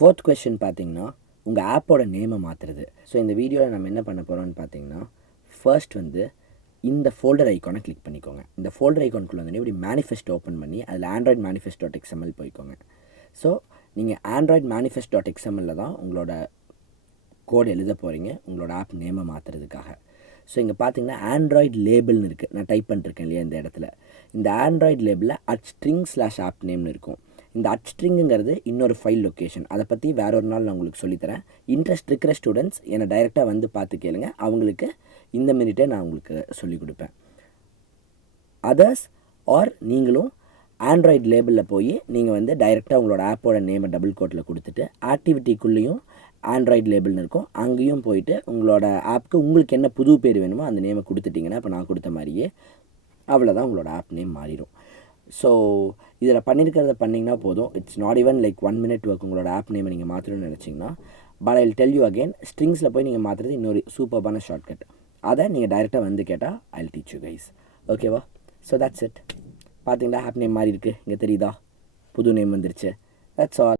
Fourth question பார்த்தீங்கன்னா உங்கள் ஆப்போட நேமை மாற்றுறது. ஸோ இந்த வீடியோவில் நம்ம என்ன பண்ண போகிறோம்னு பார்த்தீங்கன்னா, ஃபர்ஸ்ட் வந்து இந்த ஃபோல்டர் ஐக்கானை கிளிக் பண்ணிக்கோங்க. இந்த ஃபோல்டர் ஐக்கானுக்குள்ளே வந்து இப்படி மேனிஃபெஸ்ட் ஓப்பன் பண்ணி அதில் ஆண்ட்ராய்ட் மேனிஃபெஸ்ட் டாட் எக்ஸ்எம்எல் போய்க்கோங்க. ஸோ நீங்கள் ஆண்ட்ராய்ட் மேனிஃபெஸ்ட் டாட் எக்ஸ்எம்எல்ல தான் உங்களோட கோட் எழுத போகிறீங்க உங்களோட ஆப் நேமை மாற்றுறதுக்காக. ஸோ இங்கே பார்த்தீங்கன்னா ஆண்ட்ராய்ட் லேபிள்னு இருக்குது. நான் டைப் பண்ணிருக்கேன் இல்லையா இந்த இடத்துல. இந்த ஆண்ட்ராய்ட் லேபிளில் @string/app நேம்னு இருக்கும். இந்த @stringங்கிறது இன்னொரு ஃபைல் லொக்கேஷன். அதை பற்றி வேற ஒரு நாள் நான் உங்களுக்கு சொல்லித்தரேன். இன்ட்ரெஸ்ட் இருக்கிற ஸ்டூடெண்ட்ஸ் என்னை டைரெக்டாக வந்து பார்த்து கேளுங்க. அவங்களுக்கு இந்த மினிட்டே நான் உங்களுக்கு சொல்லிக் கொடுப்பேன். அதர்ஸ் ஆர் நீங்களும் ஆண்ட்ராய்ட் லேபிளில் போய் நீங்கள் வந்து டைரெக்டாக உங்களோட ஆப்போட நேமை டபுள் கோட்டில் கொடுத்துட்டு ஆக்டிவிட்டிக்குள்ளேயும் ஆண்ட்ராய்ட் லேபிள்னு இருக்கும், அங்கேயும் போயிட்டு உங்களோட ஆப்புக்கு உங்களுக்கு என்ன புது பேர் வேணுமோ அந்த நேமை கொடுத்துட்டிங்கன்னா, இப்போ நான் கொடுத்த மாதிரியே அவ்வளோதான் உங்களோட ஆப் நேம் மாறிடும். ஸோ இதில் பண்ணியிருக்கிறத பண்ணிங்கன்னா போதும். It's not even like 1 minute work உங்களோட ஆப் நேமை நீங்கள் மாற்றணும்னு நினச்சிங்கன்னா. But I will tell you again, ஸ்ட்ரிங்ஸில் போய் நீங்கள் மாற்றுறது இன்னொரு சூப்பர்பான ஷார்ட்கட். அதை நீங்கள் டைரெக்டாக வந்து கேட்டால் I will teach you guys. ஓகேவா? So that's it. பார்த்தீங்களா ஆப் நேம் மாறி இருக்குது, இங்கே தெரியுதா? புது நேம் வந்துருச்சு. That's all.